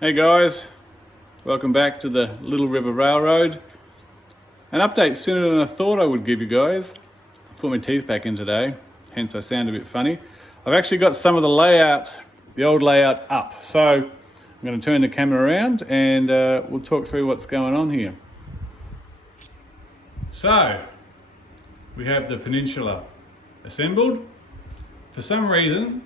Hey guys, welcome back to the Little River Railroad. An update sooner than I thought I would give you guys. I put my teeth back in today, hence I sound a bit funny. I've actually got some of the layout, the old layout up. So I'm going to turn the camera around and we'll talk through what's going on here. So we have the peninsula assembled. For some reason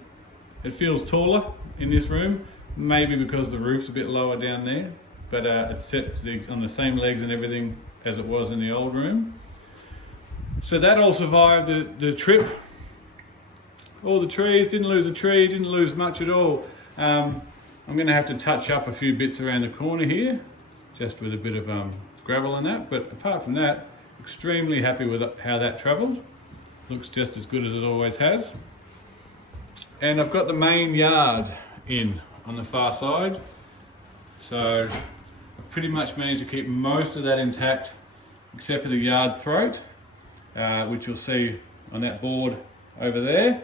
it feels taller in this room. Maybe because the roof's a bit lower down there, but it's set on the same legs and everything as it was in the old room. So that all survived the trip. All the trees, didn't lose a tree, didn't lose much at all. I'm going to have to touch up a few bits around the corner here, just with a bit of gravel and that, but apart from that, extremely happy with how that travelled. Looks just as good as it always has. And I've got the main yard in on the far side, so I pretty much managed to keep most of that intact except for the yard throat, which you'll see on that board over there.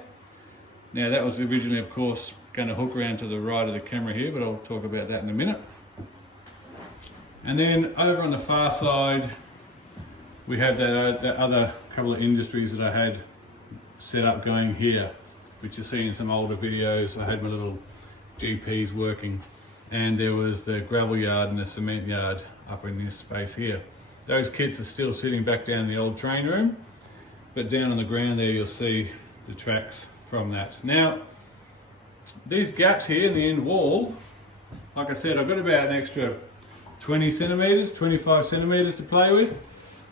Now that was originally of course going to hook around to the right of the camera here, but I'll talk about that in a minute. And then over on the far side we have that other couple of industries that I had set up going here, which you see in some older videos. I had my little GPs working, and there was the gravel yard and the cement yard up in this space here. Those kits are still sitting back down in the old train room, but down on the ground there you'll see the tracks from that. Now these gaps here in the end wall, like I said, I've got about an extra 20 centimeters, 25 centimeters to play with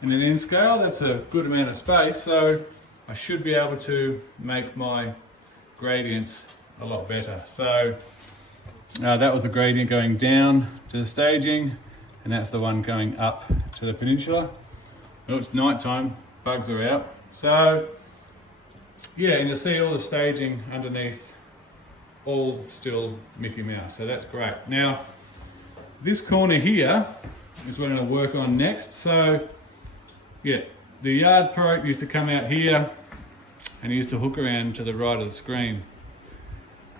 in an end scale. That's a good amount of space, so I should be able to make my gradients a lot better. So that was a gradient going down to the staging, and that's the one going up to the peninsula. Oh, it's night time, bugs are out. So yeah, and you'll see all the staging underneath, all still Mickey Mouse, so that's great. Now this corner here is what I'm going to work on next. So yeah, the yard throat used to come out here and it used to hook around to the right of the screen,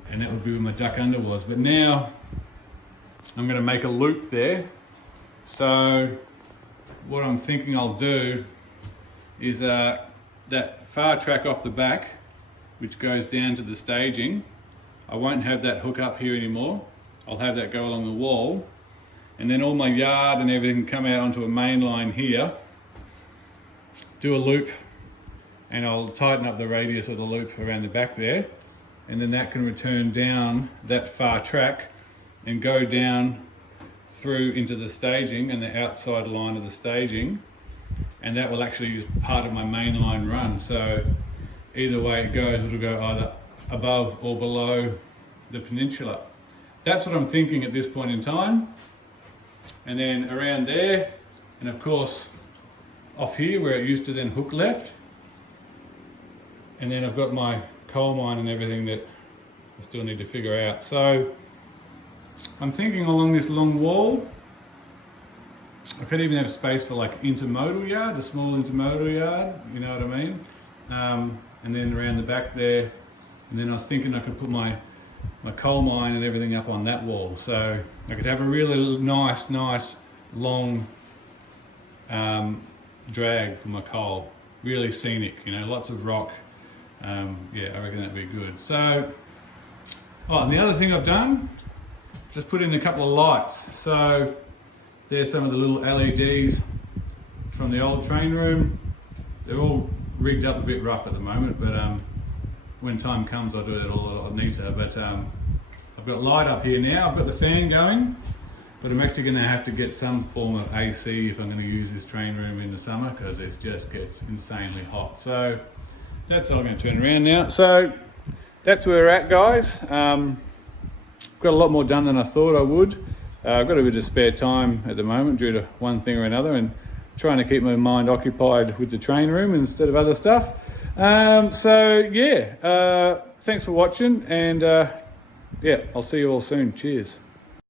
and that would be where my duck under was. But now I'm going to make a loop there. So what I'm thinking I'll do is that far track off the back, which goes down to the staging, I won't have that hook up here anymore. I'll have that go along the wall, and then all my yard and everything come out onto a main line here, do a loop, and I'll tighten up the radius of the loop around the back there, and then that can return down that far track and go down through into the staging and the outside line of the staging, and that will actually use part of my main line run. So either way it goes, it'll go either above or below the peninsula. That's what I'm thinking at this point in time. And then around there, and of course off here where it used to then hook left, and then I've got my coal mine and everything that I still need to figure out. So I'm thinking along this long wall, I could even have space for like intermodal yard, a small intermodal yard, you know what I mean? And then around the back there, and then I was thinking I could put my coal mine and everything up on that wall. So I could have a really nice long drag for my coal, really scenic, you know, lots of rock. Yeah, I reckon that'd be good. So, and the other thing I've done, just put in a couple of lights. So there's some of the little LEDs from the old train room. They're all rigged up a bit rough at the moment, but when time comes I'll do it all a lot neater. But I've got light up here now, I've got the fan going, but I'm actually going to have to get some form of AC if I'm going to use this train room in the summer, because it just gets insanely hot. So that's all I'm going to turn around now. So that's where we're at, guys. Got a lot more done than I thought I would. I've got a bit of spare time at the moment due to one thing or another, and trying to keep my mind occupied with the train room instead of other stuff. So yeah, thanks for watching, and yeah, I'll see you all soon. Cheers.